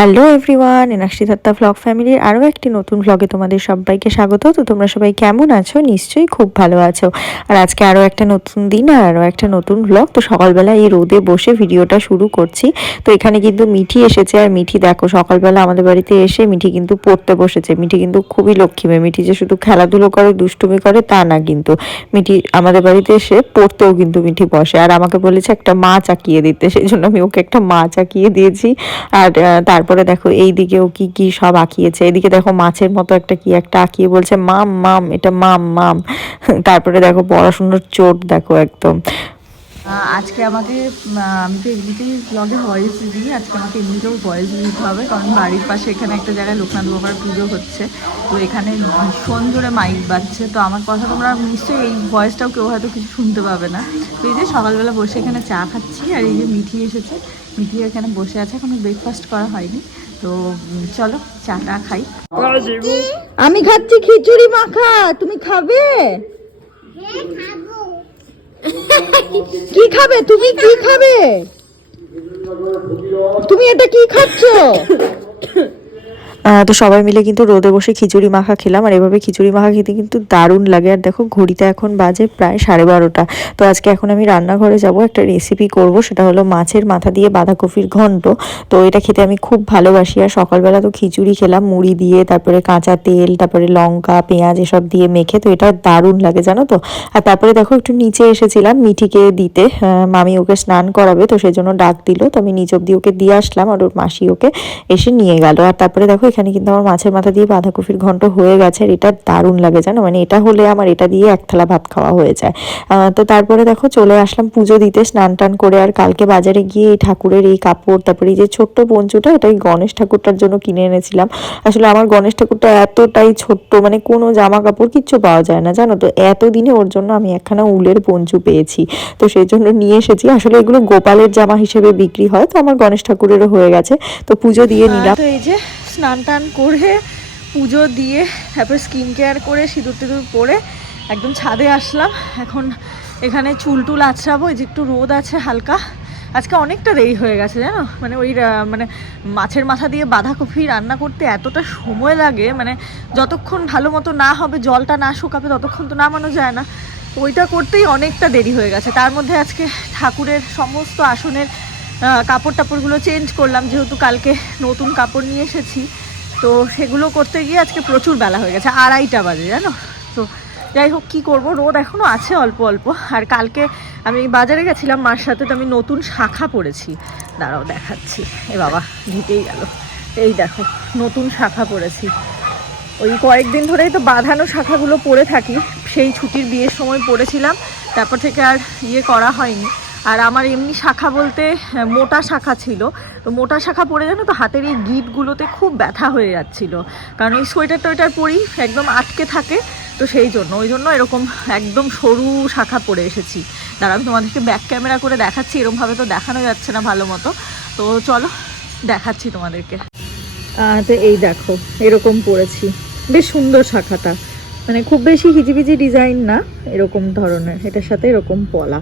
Hello everyone Enakshi Dutta vlog ফ্যামিলির আরও একটি নতুন ভ্লগে তোমাদের সবাইকে স্বাগত। তো তোমরা সবাই কেমন আছো? নিশ্চয়ই খুব ভালো আছো। আর আজকে আরও একটা নতুন দিন আর আরও একটা নতুন ভ্লগ তো সকালবেলা এই রোদে বসে ভিডিওটা শুরু করছি। তো এখানে কিন্তু মিঠি এসেছে। আর মিঠি দেখো সকালবেলা আমাদের বাড়িতে এসে মিঠি কিন্তু পড়তে বসেছে। মিঠি কিন্তু খুবই লক্ষ্মী মেয়ে। মিঠি যে শুধু খেলাধুলো করে দুষ্টুমি করে তা না কিন্তু। মিঠি আমাদের বাড়িতে এসে পড়তেও কিন্তু মিঠি বসে। আর আমাকে বলেছে একটা মা চাকিয়ে দিতে। সেই জন্য আমি ওকে একটা মা চাকিয়ে দিয়েছি। আর আহ, তারপরে দেখো এই দিকেও কি কি সব আঁকিয়েছে। এদিকে দেখো মাছের মতো একটা কি একটা আঁকিয়ে বলছে, মাম মাম, এটা মাম মাম। তারপরে দেখো পড়াশুনোর চোট দেখো একদম। আজকে আমাকে আমি তো এমনিতেই ব্লগে ভয়েস দিই আজকে আমাকে এমনিতেও ভয়েস দিতে হবে কারণ বাড়ির পাশে এখানে একটা জায়গায় লোকনাথ বাবার পুজো হচ্ছে তো এখানে ভীষণ জোরে মাইক বাজছে তো আমার কথা তোমরা নিশ্চয়ই এই ভয়েসটাও কেউ হয়তো কিছু শুনতে পাবে না। তো এই যে সকালবেলা বসে এখানে চা খাচ্ছি আর এই যে মিঠি এসেছে মিঠি এখানে বসে আছে এখনও ব্রেকফাস্ট করা হয়নি তো চলো চাটা খাই। আমি খাচ্ছি খিচুড়ি মাখা তুমি খাবে। কি খাবে? তুমি কি খাবে? তুমি এটা কি খাচ্ছ? তো সবাই মিলে কিন্তু রোদে বসে খিচুড়ি মাখা খেলাম, আর এভাবে খিচুড়ি মাখা খেতে কিন্তু দারুণ লাগে। আর দেখো, ঘড়িতে এখন বাজে প্রায় সাড়ে বারোটা। তো আজকে এখন আমি রান্নাঘরে যাব, একটা রেসিপি করব, সেটা হলো মাছের মাথা দিয়ে বাঁধাকপির ঘন্ট। তো এটা খেতে আমি খুব ভালোবাসি, আর সকালবেলা তো খিচুড়ি খেলাম, মুড়ি দিয়ে, তারপরে কাঁচা তেল, তারপরে লঙ্কা, পেঁয়াজ এসব দিয়ে মেখে, তো এটা দারুণ লাগে, জানো তো? আর তারপরে দেখো, একটু নিচে এসেছিলাম মিঠিকে দিতে মামি ওকে স্নান করাবে, তো সেই জন্য ডাক দিল, তো আমি নিচ অব্দি ওকে দিয়ে আসলাম, আর ওর মাসি ওকে এসে নিয়ে গেল। আর তারপরে দেখো এখানে কিন্তু আমার মাছের মাথা দিয়ে বাঁধাকপির ঘন্ট হয়ে গেছে আর এটা দারুণ লাগে জানো? মানে এটা হলে আমার এটা দিয়ে এক থালা ভাত খাওয়া হয়ে যায়। তো তারপরে দেখো চলে আসলাম পুজো দিতে স্নান টান করে আর কালকে বাজারে গিয়ে এই ঠাকুরের এই কাপড় তারপরে এই যে ছোট্ট পঞ্চুটা এটা এই গণেশ ঠাকুরটার জন্য কিনে এনেছিলাম। আসলে আমার গণেশ ঠাকুরটা এতটাই ছোট্ট মানে কোনো জামা কাপড় কিচ্ছু পাওয়া যায় না জানো? তো এতদিনে ওর জন্য আমি একখানা উলের পঞ্চু পেয়েছি। তো সেই জন্য নিয়ে এসেছি। আসলে এগুলো গোপালের জামা হিসেবে বিক্রি হয় তো আমার গণেশ ঠাকুরেরও হয়ে গেছে। তো পুজো দিয়ে নিলাম। তো এই যে স্নান টান করে পুজো দিয়ে তারপর স্কিন কেয়ার করে, সিঁদুর টিঁদুর পরে একদম ছাদে আসলাম। এখন এখানে চুল টুল আছড়াবো যে একটু রোদ আছে হালকা। আজকে অনেকটা দেরি হয়ে গেছে, জানো? মানে ওই মানে মাছের মাথা দিয়ে বাঁধাকপি রান্না করতে এতটা সময় লাগে মানে যতক্ষণ ভালো মতো না হবে, জলটা না শুকাবে, ততক্ষণ তো নামানো যায় না। ওইটা করতেই অনেকটা দেরি হয়ে গেছে। তার মধ্যে আজকে ঠাকুরের সমস্ত আসনের কাপড় টাপড়গুলো চেঞ্জ করলাম, যেহেতু কালকে নতুন কাপড় নিয়ে এসেছি। তো সেগুলো করতে গিয়ে আজকে প্রচুর বেলা হয়ে গেছে, আড়াইটা বাজে, জানো? তো যাই হোক, কী করব? রোদ এখনও আছে অল্প অল্প। আর কালকে আমি বাজারে গেছিলাম, মার সাথে তো আমি নতুন শাখা পরেছি। দাঁড়াও, দেখাচ্ছি। এ বাবা, ঢুকেই গেল। এই দেখো, নতুন শাখা পরেছি। ওই কয়েকদিন ধরেই তো বাঁধানো শাখাগুলো পরে থাকি। সেই ছুটির বিয়ের সময় পরেছিলাম, তারপর থেকে আর ইয়ে করা হয়নি। আর আমার এমনি শাখা বলতে মোটা শাখা ছিল। তো মোটা শাখা পরে জানো তো, হাতের এই গিটগুলোতে খুব ব্যথা হয়ে যাচ্ছিল। কারণ এই সোয়েটার টোয়েটার পরি, একদম আটকে থাকে, তো সেই জন্য, ওই জন্য এরকম একদম সরু শাখা পরে এসেছি। দাঁড়া আমি তোমাদেরকে ব্যাক ক্যামেরা করে দেখাচ্ছি এরকমভাবে তো দেখানো যাচ্ছে না ভালো মতো। তো চলো, দেখাচ্ছি তোমাদেরকে। তো এই দেখো, এরকম পরেছি। বেশ সুন্দর শাখাটা। মানে খুব বেশি হিজিবিজি ডিজাইন না, এরকম ধরনের। এটার সাথে এরকম পলা।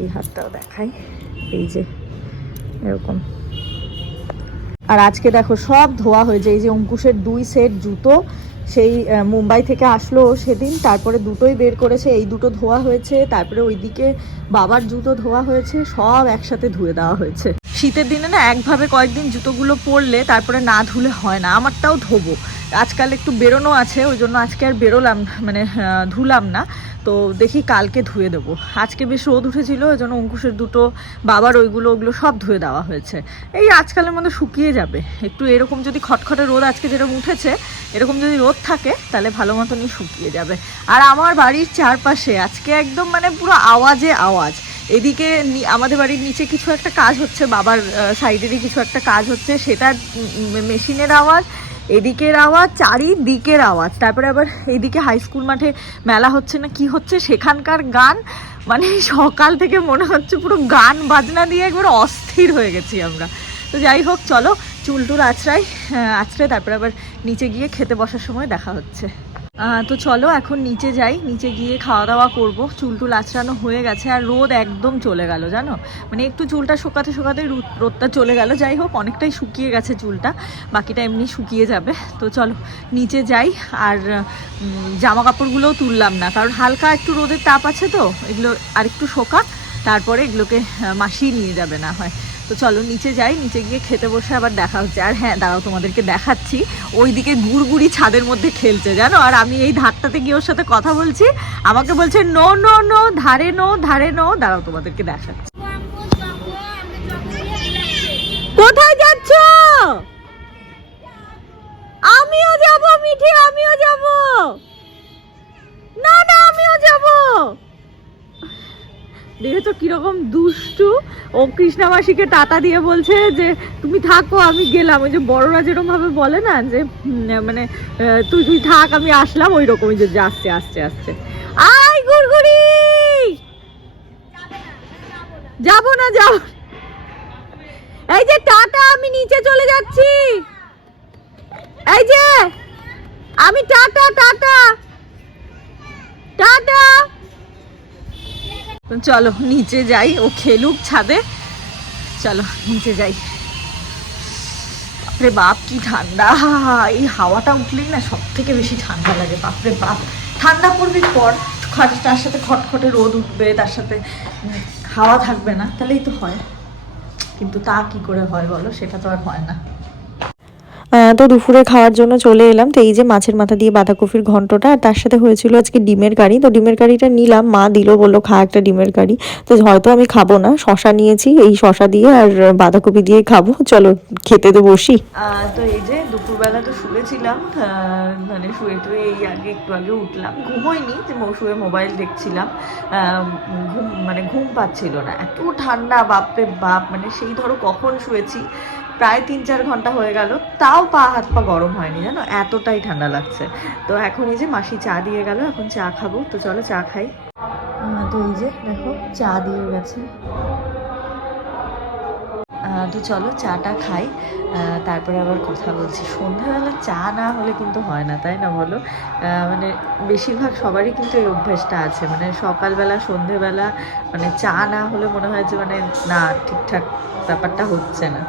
এই হাতটাও দেখাই। এই যে, এরকম। আর আজকে দেখো সব ধোয়া হয়েছে এই যে অঙ্কুশের দুই সেট জুতো, সেই মুম্বাই থেকে আসলো সেদিন। তারপরে দুটোই বের করেছে, এই দুটো ধোয়া হয়েছে। তারপরে ওইদিকে বাবার জুতো ধোয়া হয়েছে, সব একসাথে ধুয়ে দেওয়া হয়েছে। শীতের দিনে না একভাবে কয়েকদিন জুতোগুলো পরলে তারপরে না ধুলে হয় না। আমারটাও ধোবো। আজকাল একটু বেরোনো আছে, ওই জন্য আজকে আর বেরোলাম মানে ধুলাম না। তো দেখি কালকে ধুয়ে দেবো। আজকে বেশ রোদ উঠেছিল ওই জন্য অঙ্কুশের দুটো বাবার ওইগুলো, ওগুলো সব ধুয়ে দেওয়া হয়েছে। এই আজকালের মধ্যে শুকিয়ে যাবে। একটু এরকম যদি খটখটে রোদ আজকে যেরকম উঠেছে, এরকম যদি রোদ থাকে, তাহলে ভালো মতনই শুকিয়ে যাবে। আর আমার বাড়ির চারপাশে আজকে একদম মানে পুরো আওয়াজে আওয়াজ। এদিকে আমাদের বাড়ির নিচে কিছু একটা কাজ হচ্ছে, বাবার সাইডেরই কিছু একটা কাজ হচ্ছে সেটার মেশিনের আওয়াজ এদিকের আওয়াজ, চারিদিকের আওয়াজ। তারপরে আবার এদিকে হাই স্কুল মাঠে মেলা হচ্ছে না, কি হচ্ছে? সেখানকার গান মানে সকাল থেকে মনে হচ্ছে পুরো গান বাজনা দিয়ে একবার অস্থির হয়ে গেছি আমরা। তো যাই হোক, চলো চুলটুল আছড়াই আছড়ে তারপরে আবার নিচে গিয়ে খেতে বসার সময় দেখা হচ্ছে। তো চলো, এখন নিচে যাই। নিচে গিয়ে খাওয়া দাওয়া করব। চুল টুল আঁচড়ানো হয়ে গেছে আর রোদ একদম চলে গেল, জানো? মানে একটু চুলটা শুকাতে শুকাতে রোদ- রোদটা চলে গেল। যাই হোক, অনেকটাই শুকিয়ে গেছে চুলটা। বাকিটা এমনি শুকিয়ে যাবে। তো চলো, নিচে যাই। আর জামা কাপড়গুলোও তুললাম না। কারণ হালকা একটু রোদের তাপ আছে তো, এগুলো আর একটু শোকা তারপরে এগুলোকে মাসিয়ে নিয়ে যাবে না হয়। তো চলো, নিচে যাই, নিচে গিয়ে খেতে বসে আবার দেখা হচ্ছে। আর হ্যাঁ দাঁড়াও, তোমাদেরকে দেখাচ্ছি। ওইদিকে গুড়গুড়ি ছাদের মধ্যে খেলছে, জানো? আর আমি এই ধারটাতে গিয়ে ওর সাথে কথা বলছি। আমাকে বলছে, নো নো নো, ধারে নো ধারে নো। দাঁড়াও, তোমাদেরকে দেখাচ্ছি। কোথায় যাচ্ছ? আমিও যাব, মিঠি, আমিও যাব। না না, আমিও যাব। তো কীরকম দুষ্টু, ও কৃষ্ণা মাসিকে টাটা দিয়ে বলছে যে, তুমি থাকো, আমি গেলাম। ওই যে বড়রা যেরকম ভাবে বলে না যে মানে তুই তুই থাক, আমি আসলাম। ওই রকমই যে আসছে আসছে আসছে আই গুড়গুড়ি! যাব না, যাব এই যে, টাটা, আমি নিচে চলে যাচ্ছি। এই যে, আমি টাটা টাটা। টাটা! চলো, নিচে যাই, ও খেলুক ছাদে। চলো, নিচে যাই। বাপরে বাপ, কি ঠান্ডা। এই হাওয়াটা উঠলেই না সব থেকে বেশি ঠান্ডা লাগে, বাপরে বাপ। ঠান্ডা পড়বে পর তার সাথে খটখটে রোদ উঠবে, তার সাথে হাওয়া থাকবে না, তাহলেই তো হয়। কিন্তু তা কি করে হয় বলো, সেটা তো আর হয় না। তো দুপুরে খাওয়ার জন্য চলে এলাম। তো এই যে মাছের মাথা দিয়ে বাঁধাকপির ঘন্টটা, আর তার সাথে হয়েছিল আজকে ডিমের কারি। তো ডিমের কারিটা নিলাম, মা দিল, বলল, খা একটা ডিমের কারি। তো হয়তো আমি খাব না, শশা নিয়েছি এই শশা দিয়ে, আর বাঁধাকপি দিয়ে খাব। চলো, খেতে তো বসি। তো এই যে দুপুরবেলা তো শুয়েছিলাম মানে শুয়ে টুয়ে এই আগে, একটু আগে উঠলাম। ঘুমোইনি যে শুয়ে মোবাইল দেখছিলাম। ঘুম মানে ঘুম পাচ্ছিল না। এত ঠান্ডা, বাপরে বাপ মানে সেই ধরো কখন শুয়েছি। প্রায় তিন চার ঘণ্টা হয়ে গেল, তাও পা হাত পা গরম হয়নি, জানো? এতটাই ঠান্ডা লাগছে। তো এখন এই যে মাসি চা দিয়ে গেল, এখন চা খাব। তো চলো চা খাই। তো এই যে, দেখো, চা দিয়ে গেছে। তো চলো, চাটা খাই তারপরে আবার কথা বলছি। সন্ধ্যাবেলা চা না হলে কিন্তু হয় না, তাই না বলো? মানে বেশিরভাগ সবারই কিন্তু এই অভ্যেসটা আছে। মানে সকালবেলা সন্ধেবেলা মানে চা না হলে মনে হয় যে মানে না, ঠিকঠাক ব্যাপারটা হচ্ছে না।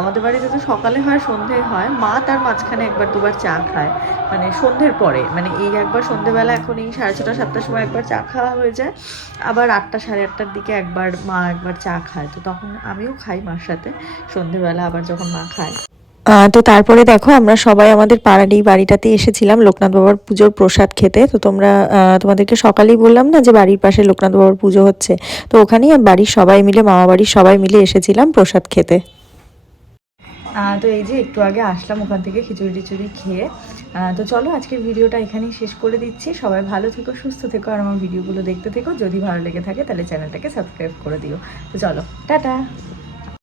আমাদের বাড়িতে তো সকালে হয়, সন্ধে হয়। মা তার মাঝখানে একবার দুবার চা খায়। মানে সন্ধ্যের পরে মানে এই একবার সন্ধেবেলা এখন এই সাড়ে ছটা, সাতটার সময় একবার চা খাওয়া হয়ে যায়। আবার আটটা, সাড়ে আটটার দিকে একবার মা একবার চা খায়। তো তখন আমিও খাই মার সাথে, সন্ধেবেলা আবার যখন মা খায়। তো তারপরে দেখো, আমরা সবাই আমাদের পাড়ার এই বাড়িটাতে এসেছিলাম, লোকনাথ বাবার পুজোর প্রসাদ খেতে। তো তোমরা তোমাদেরকে সকালেই বললাম না যে বাড়ির পাশে লোকনাথ বাবার পুজো হচ্ছে? তো ওখানেই বাড়ির সবাই মিলে মামা বাড়ির সবাই মিলে এসেছিলাম প্রসাদ খেতে। তো এই যে একটু আগে আসলাম ওখান থেকে খিচুড়ি টিচুড়ি খেয়ে। তো চলো আজকের ভিডিওটা এখানেই শেষ করে দিচ্ছি। সবাই ভালো থেকো, সুস্থ থেকো, আর আমার ভিডিওগুলো দেখতে থেকো। যদি ভালো লেগে থাকে তাহলে চ্যানেলটাকে সাবস্ক্রাইব করে দিও। তো চলো, টাটা!